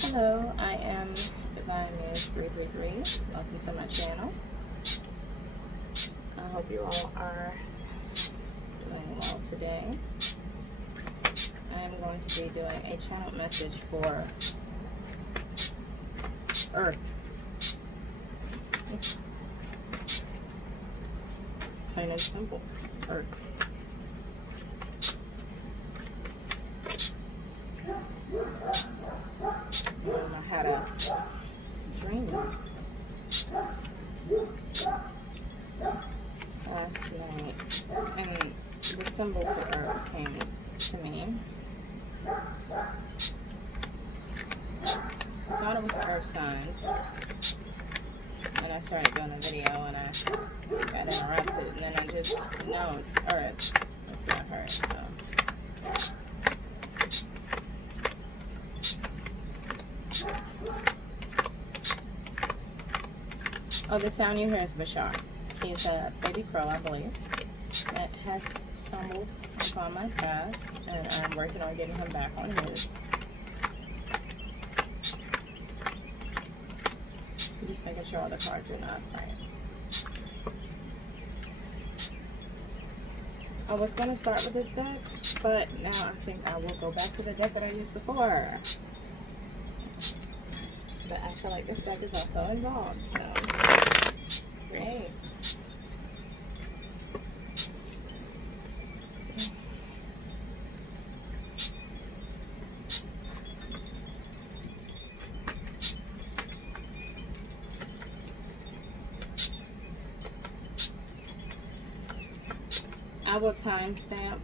Hello, I am Divine News 333. Welcome to my channel. I hope you all are doing well today. I am going to be doing a channel message for Earth. Plain and simple, Earth. I had a dream last night, and the symbol for Earth came to me. I thought it was the Earth signs, and I started doing a video, and I got interrupted, and then I just, no, it's Earth. That's what I heard, so. Oh, the sound you hear is Bashar. He's a baby crow, I believe, that has stumbled upon my path, and I'm working on getting him back on his. Just making sure all the cards are not right. I was going to start with this deck, but now I think I will go back to the deck that I used before. But I feel like this deck is also involved, so great. I will timestamp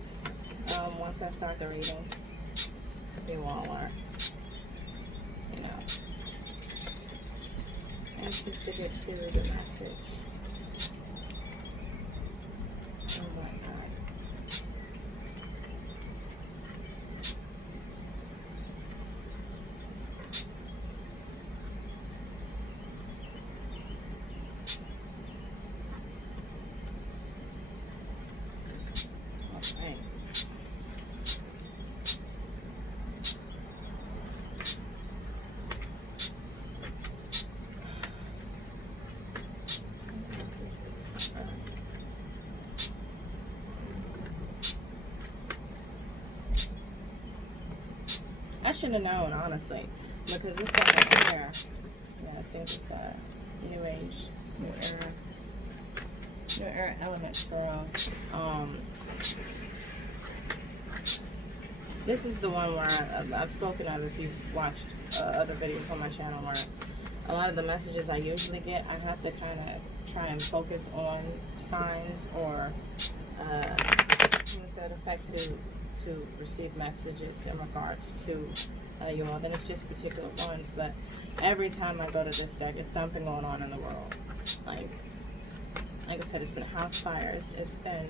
once I start the reading. You all are, you know, anxious to get to the message and whatnot. Right. I should have known, honestly, because this stuff right here, yeah, I think it's New Age, New Era Elements Tarot. This is the one where I've spoken of if you've watched other videos on my channel, where a lot of the messages I usually get, I have to kind of try and focus on signs or things that affect to receive messages in regards to you all. Then it's just particular ones, but every time I go to this deck, it's something going on in the world. Like I said, it's been house fires, it's been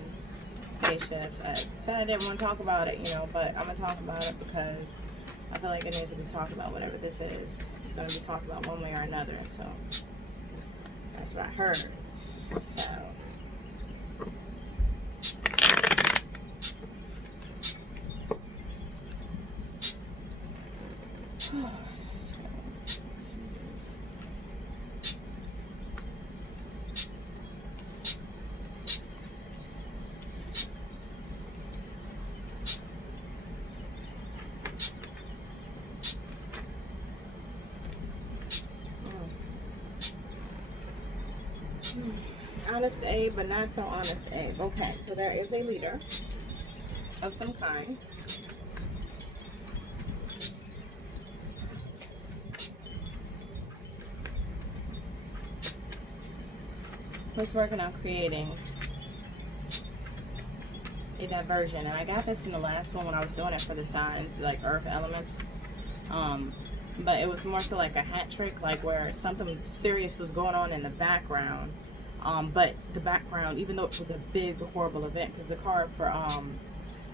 spaceships. I said I didn't want to talk about it, you know, but I'm going to talk about it because I feel like it needs to be talked about. Whatever this is, it's going to be talked about one way or another, so that's what I heard. So honest Abe, but not so honest Abe. Okay, so there is a leader of some kind. Who's working on creating a diversion. And I got this in the last one when I was doing it for the signs, like earth elements. But it was more so like a hat trick, like where something serious was going on in the background. But the background, even though it was a big, horrible event, because the card for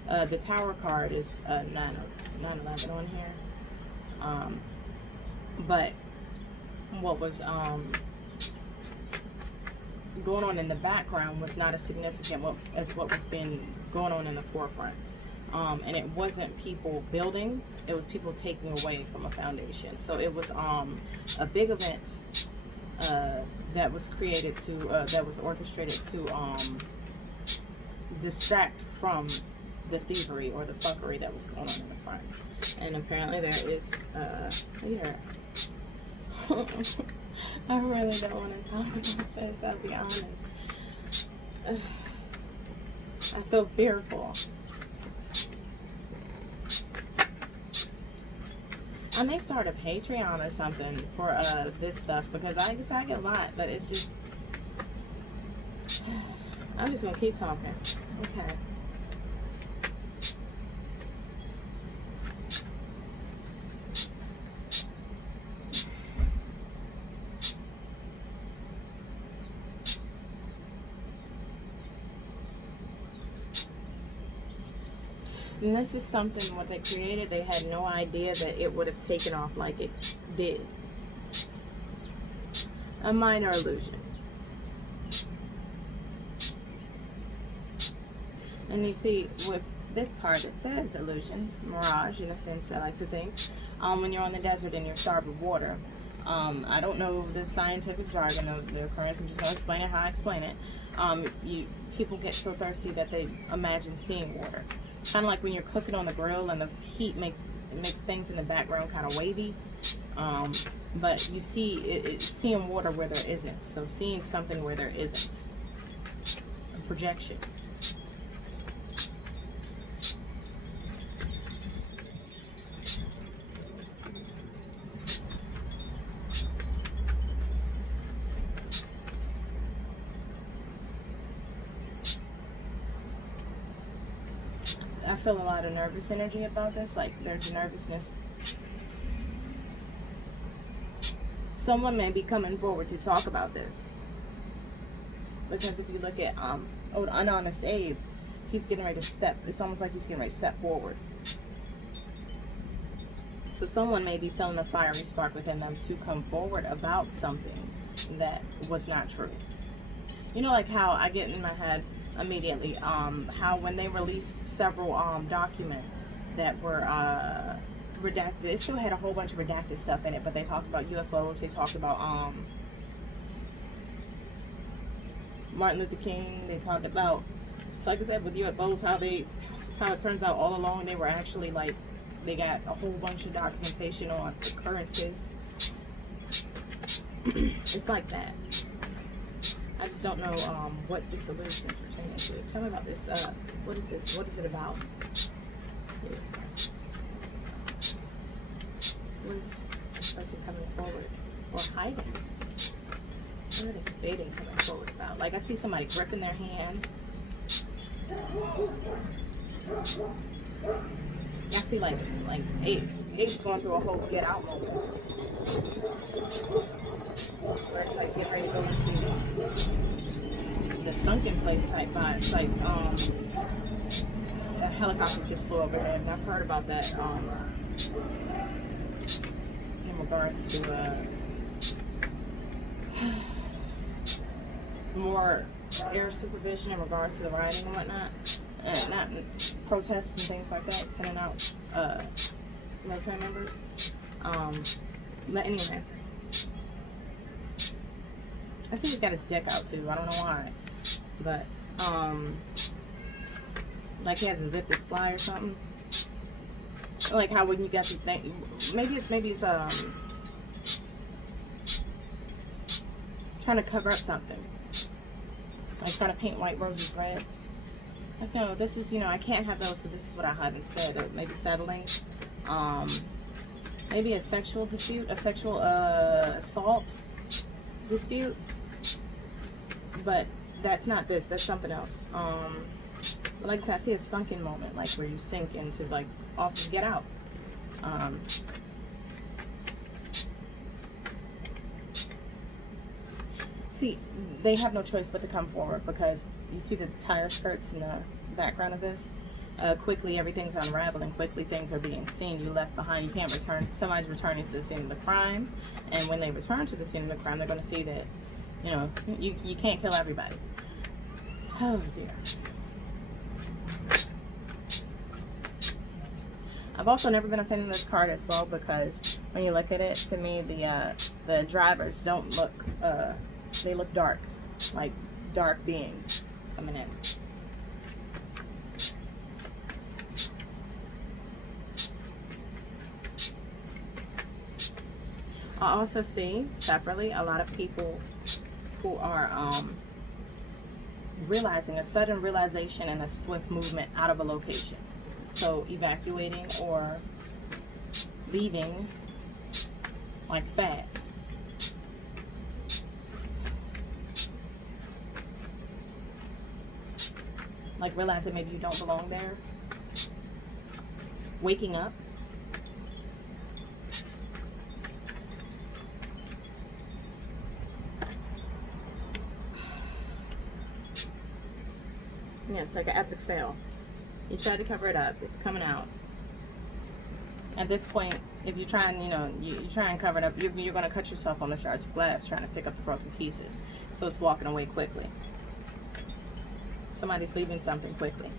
the Tower card is 9/11 on here. But what was going on in the background was not as significant as what was being going on in the forefront. And it wasn't people building, it was people taking away from a foundation. So it was a big event that was created to that was orchestrated to distract from the thievery or the fuckery that was going on in the front. And apparently there is here. I really don't want to talk about this, I'll be honest. I feel fearful. I may start a Patreon or something for this stuff, because I guess I get a lot, but it's just, I'm just gonna keep talking. Okay. And this is something, what they created, they had no idea that it would have taken off like it did. A minor illusion. And you see, with this card, it says illusions, mirage, in a sense, I like to think. When you're on the desert and you're starved of water. I don't know the scientific jargon of the occurrence. I'm just going to explain it how I explain it. People get so thirsty that they imagine seeing water. Kind of like when you're cooking on the grill and the heat makes things in the background kind of wavy. But you see, it's seeing water where there isn't. So seeing something where there isn't. A projection. I feel a lot of nervous energy about this. Like, there's nervousness. Someone may be coming forward to talk about this. Because if you look at Unhonest Abe, he's getting ready to step. It's almost like he's getting ready to step forward. So someone may be feeling a fiery spark within them to come forward about something that was not true. You know, like how I get in my head immediately, how when they released several documents that were redacted, it still had a whole bunch of redacted stuff in it, but they talked about UFOs, they talked about Martin Luther King, they talked about, like I said, with UFOs, how it turns out all along they were actually like, they got a whole bunch of documentation on occurrences. It's like that. I just don't know what this illusion is pertaining to. Tell me about this. What is this? What is it about? What is this person coming forward or hiding? What are they debating coming forward about? Like, I see somebody gripping their hand. I see like Abe's going through a whole get out moment. Where it's like get ready to go into the sunken place type vibe. It's like that helicopter just flew over here, and I've heard about that in regards to more air supervision in regards to the riding and whatnot, and not protests and things like that, sending out military members. But anyway, I see he's got his dick out too. I don't know why, but like he has a zip this fly or something. Like how when you got the thing, maybe it's trying to cover up something, like trying to paint white roses red. Like, no, this is, I can't have those, so this is what I have instead. Maybe settling, maybe a sexual dispute, a sexual assault dispute. But that's not this. That's something else. But like I said, I see a sunken moment, like where you sink into, like, off and get out. See, they have no choice but to come forward, because you see the tire skirts in the background of this. Quickly, everything's unraveling. Quickly, things are being seen. You left behind. You can't return. Somebody's returning to the scene of the crime, and when they return to the scene of the crime, they're going to see that, you can't kill everybody. Oh dear. I've also never been a fan of this card as well, because when you look at it, to me, the drivers don't look, they look dark, like dark beings coming in. I also see separately a lot of people who are realizing a sudden realization and a swift movement out of a location. So evacuating or leaving like fast. Like realizing maybe you don't belong there. Waking up. Yeah, it's like an epic fail. You try to cover it up, it's coming out. At this point, if you try and, you try and cover it up, you're going to cut yourself on the shards of glass trying to pick up the broken pieces. So it's walking away quickly. Somebody's leaving something quickly.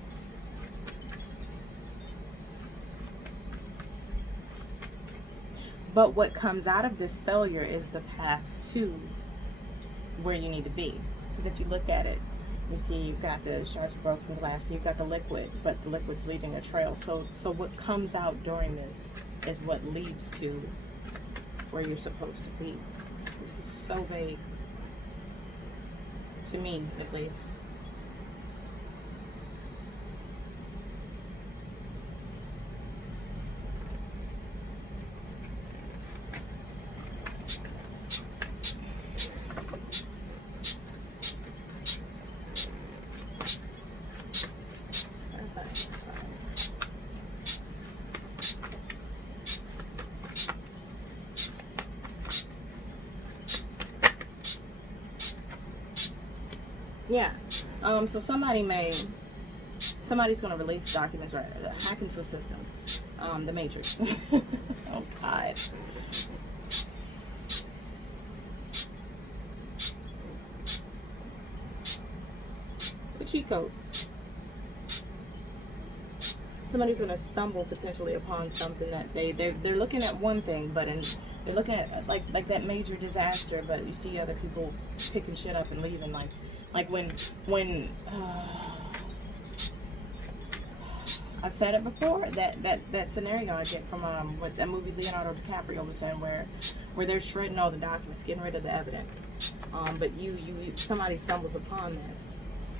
But what comes out of this failure is the path to where you need to be. Because if you look at it, you see you've got the shards of broken glass, you've got the liquid, but the liquid's leaving a trail. So what comes out during this is what leads to where you're supposed to be. This is so vague. To me, at least. Yeah. So somebody's going to release documents or hack into a system. The Matrix. Oh, God. The cheat code. Somebody's going to stumble potentially upon something that they're looking at one thing, but they're looking at like that major disaster, but you see other people picking shit up and leaving, like when I've said it before, that scenario I get from what that movie Leonardo DiCaprio was in, where they're shredding all the documents, getting rid of the evidence, but somebody stumbles upon this,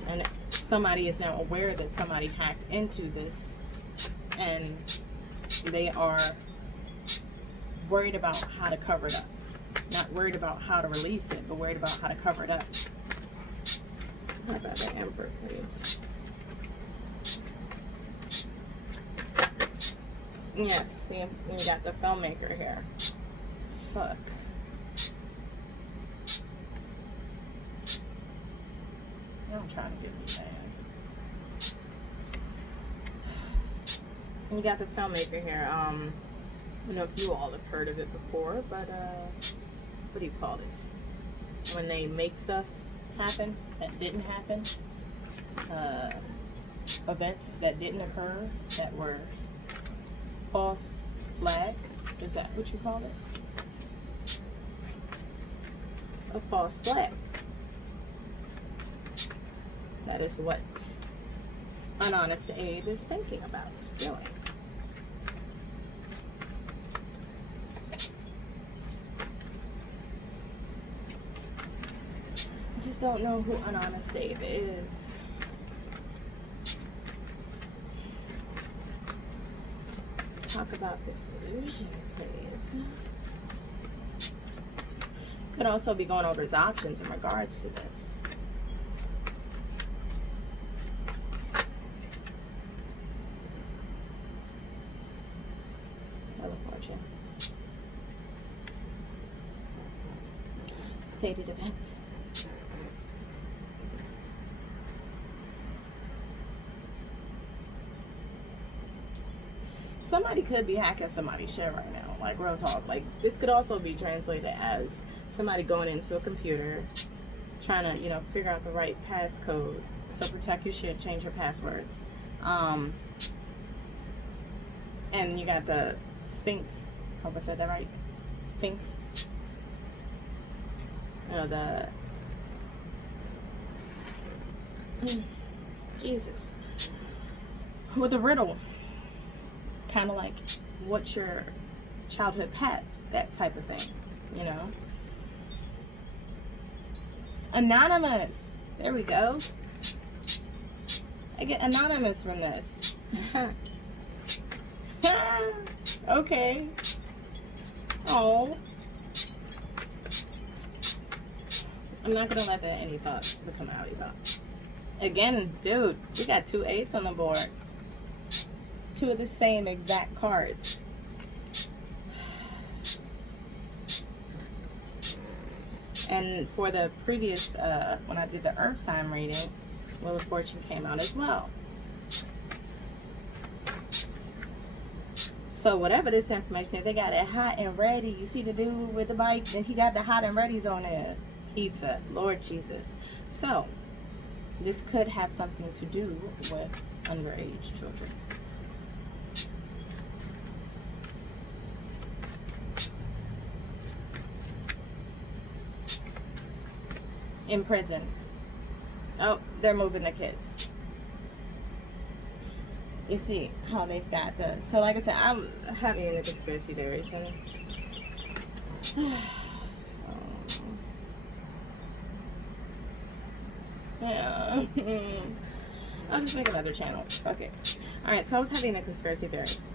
and somebody is now aware that somebody hacked into this, and they are worried about how to cover it up. Not worried about how to release it, but worried about how to cover it up. How about the Emperor, please? Yes, see, we got the filmmaker here. Fuck. I'm trying to get me mad. You got the filmmaker here. I don't know if you all have heard of it before, but what do you call it? When they make stuff happen that didn't happen, events that didn't occur, that were false flag. Is that what you call it? A false flag. That is what Unhonest Abe is thinking about doing. I just don't know who Unhonest Abe is. Let's talk about this illusion, please. Could also be going over his options in regards to this. Fortune. Fated event. Somebody could be hacking somebody's shit right now, like real talk. Like, this could also be translated as somebody going into a computer, trying to, figure out the right passcode. So protect your shit, change your passwords. And you got the Sphinx. Hope I said that right. Sphinx. The Jesus. With a riddle. Kind of like, what's your childhood pet? That type of thing, you know. Anonymous. There we go. I get anonymous from this. Okay. Oh. I'm not gonna let that any thought become out of thought. Again, dude, we got 2 8s on the board. 2 of the same exact cards. And for the previous, when I did the Earth sign reading, Wheel of Fortune came out as well. So whatever this information is, they got it hot and ready. You see the dude with the bike, and he got the hot and ready's on there. Pizza, Lord Jesus. So this could have something to do with underage children. Imprisoned. Oh, they're moving the kids. You see how they've got the... So like I said, I'm having the conspiracy theories. And yeah. I'll just make another channel. Okay. Alright, so I was having the conspiracy theories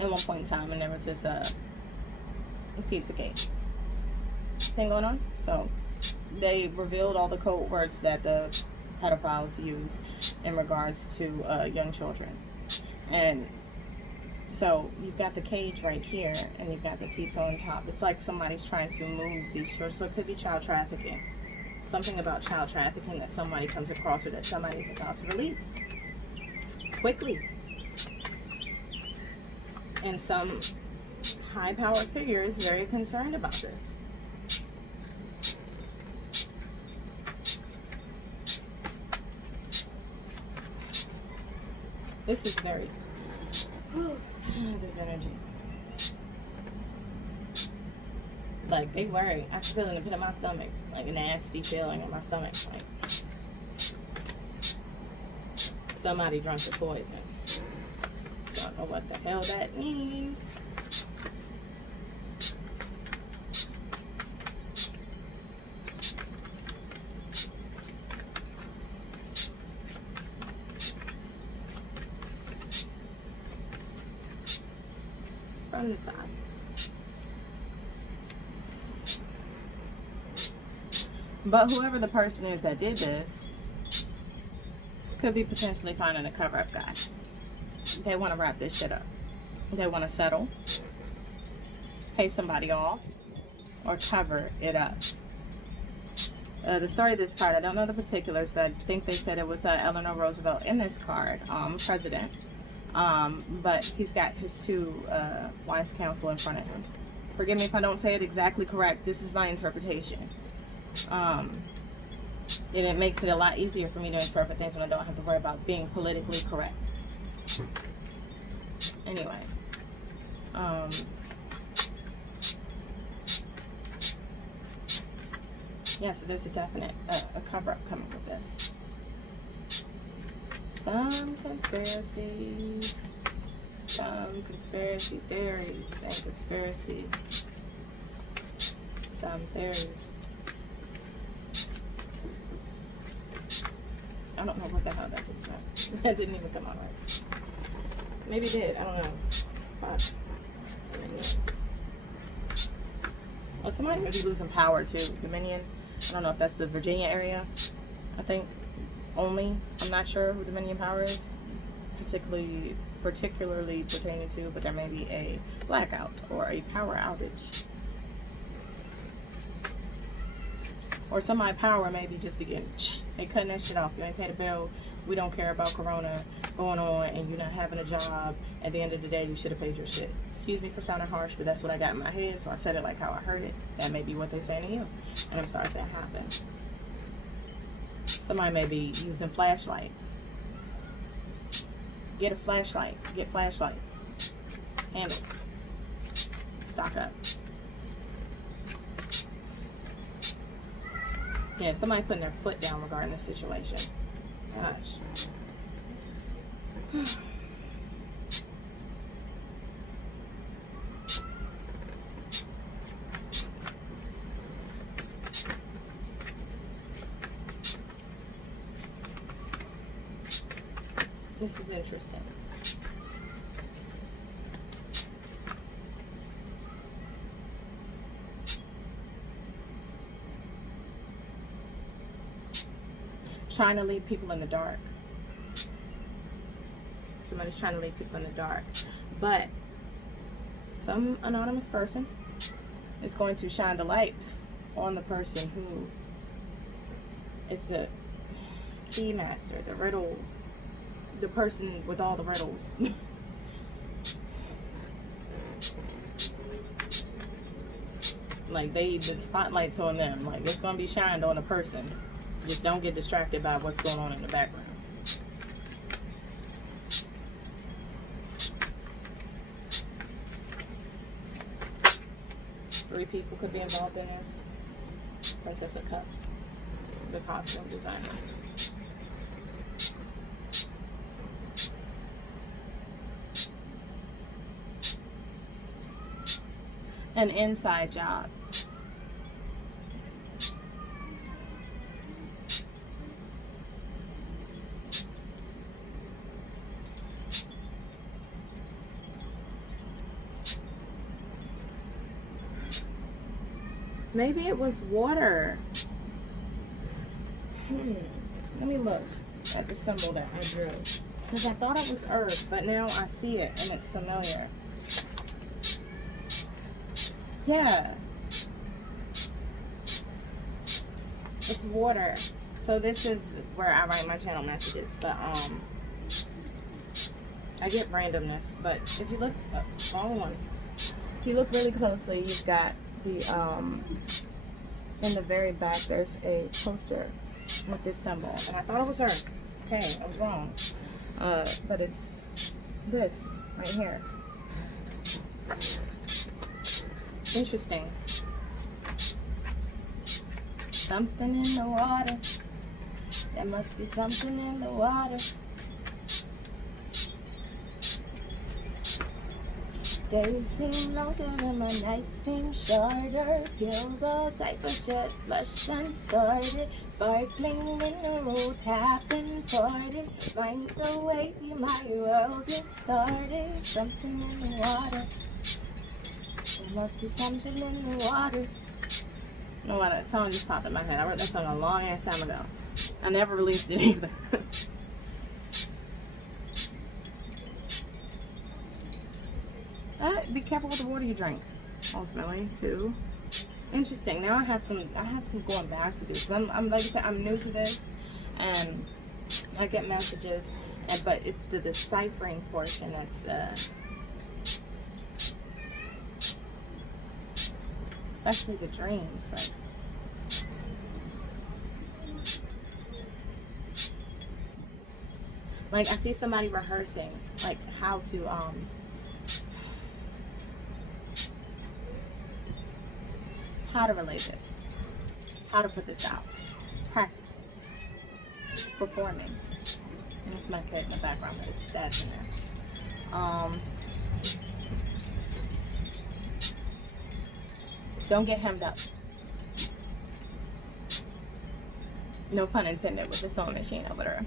at one point in time, and there was this pizza cake thing going on. So they revealed all the code words that the pedophiles use in regards to young children. And so you've got the cage right here, and you've got the pizza on top. It's like somebody's trying to move these children. So it could be child trafficking. Something about child trafficking that somebody comes across or that somebody's about to release quickly. And some high-powered figure is very concerned about this. This is very... this energy. Like, they worry. I can feel it in the pit of my stomach. Like a nasty feeling in my stomach. Like somebody drank the poison. Don't know what the hell that means. From the top. But whoever the person is that did this could be potentially finding a cover-up guy. They want to wrap this shit up. They want to settle, pay somebody off, or cover it up. The story of this card, I don't know the particulars, but I think they said it was Eleanor Roosevelt in this card, president. But he's got his 2 wise counsel in front of him. Forgive me if I don't say it exactly correct. This is my interpretation. And it makes it a lot easier for me to interpret things when I don't have to worry about being politically correct. Anyway, yeah, so there's a definite a cover-up coming with this. Some conspiracies, some conspiracy theories, and some theories. I don't know what the hell that just meant. That didn't even come out right. Maybe it did. I don't know. Fuck. Well, somebody may be losing power too. Dominion. I don't know if that's the Virginia area. I think only. I'm not sure who Dominion Power is particularly pertaining to, but there may be a blackout or a power outage. Or somebody power maybe just begin. They cutting that shit off. You ain't paid a bill. We don't care about Corona going on, and you're not having a job. At the end of the day, you should have paid your shit. Excuse me for sounding harsh, but that's what I got in my head, so I said it like how I heard it. That may be what they're saying to you, and I'm sorry if that happens. Somebody may be using flashlights. Get a flashlight. Get flashlights. Handles. Stock up. Yeah, somebody putting their foot down regarding this situation. Gosh. This is interesting. Trying to leave people in the dark. Somebody's trying to leave people in the dark. But some anonymous person is going to shine the light on the person who is the key master, the riddle, the person with all the riddles. Like the spotlight's on them. Like it's gonna be shined on a person. Just don't get distracted by what's going on in the background. Three people could be involved in this. Princess of Cups, the costume designer. An inside job. Maybe it was water. Let me look at the symbol that I drew. Because I thought it was earth, but now I see it and it's familiar. Yeah. It's water. So this is where I write my channel messages. But I get randomness. But if you look, wrong one. If you look really closely, you've got the in the very back there's a poster with this symbol. And I thought it was earth. Okay, I was wrong. But it's this right here. Interesting. Something in the water. There must be something in the water. Days seem longer and my nights seem shorter. Pills all type of shit, flushed and sorted. Sparkling mineral, tapping, pouring. Mind so hazy, my world just started. Something in the water. There must be something in the water. I don't know why that song just popped in my head. I wrote that song a long ass time ago. I never released it either. Be careful with the water you drink. Ultimately, too. Interesting. Now I have some going back to do. I'm like I said, I'm new to this, and I get messages, but it's the deciphering portion that's especially the dreams. Like I see somebody rehearsing, like how to how to relay this, how to put this out, practicing, performing. And it's my kid in the background, but his dad's in there. Don't get hemmed up. No pun intended with the sewing machine over there.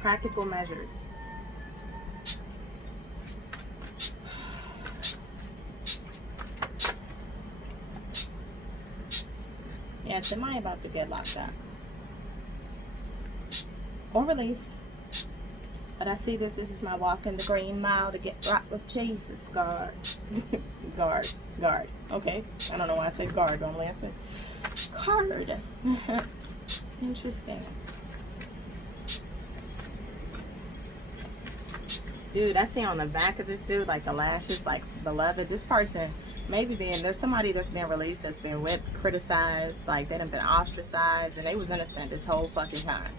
Practical measures. Yeah, somebody about to get locked up. Or released. But I see this is my walk in the green mile to get rocked with Jesus, guard. guard. Okay. I don't know why I said guard. Normally I said card. Interesting. Dude, I see on the back of this dude, like the lashes, like beloved. This person maybe there's somebody that's been released that's been whipped, criticized, like they done been ostracized, and they was innocent this whole fucking time.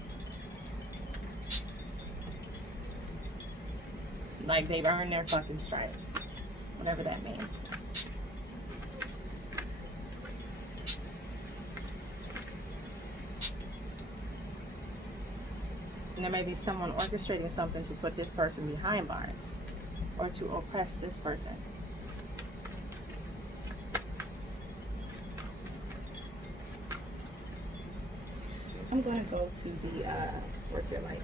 Like they've earned their fucking stripes, whatever that means. And there may be someone orchestrating something to put this person behind bars or to oppress this person. I'm going to go to the work your light.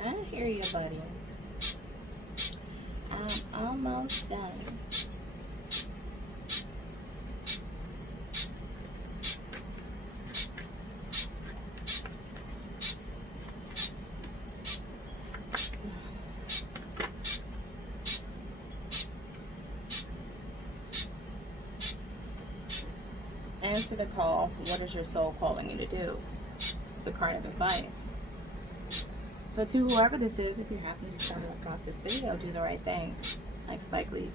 I hear you, buddy. I'm almost done. Answer the call. What is your soul calling you to do? It's a card of advice. So to whoever this is, if you happen to stumble across this video, do the right thing. Like Spike Lee.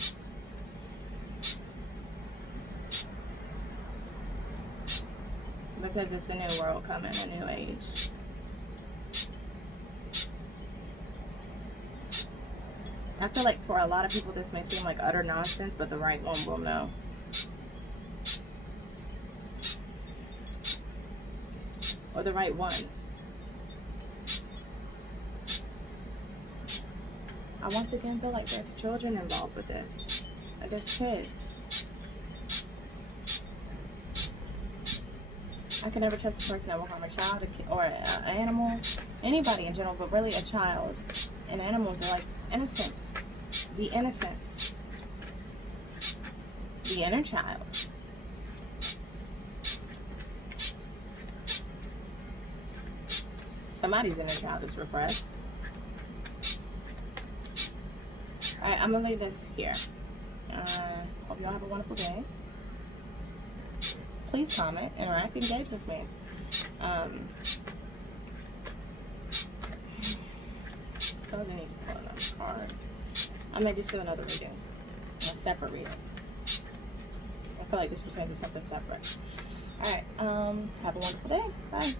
Because it's a new world coming, a new age. I feel like for a lot of people this may seem like utter nonsense, but the right one will know. Or the right ones. I once again feel like there's children involved with this. Like there's kids. I can never trust a person that will harm a child or an animal, anybody in general, but really a child. And animals are like innocence. The innocence. The inner child. Somebody's inner child is repressed. Alright, I'm going to leave this here. Hope y'all have a wonderful day. Please comment, interact, engage with me. Probably need to pull another card. I may just do another reading. A separate reading. I feel like this pertains to something separate. Alright, have a wonderful day. Bye.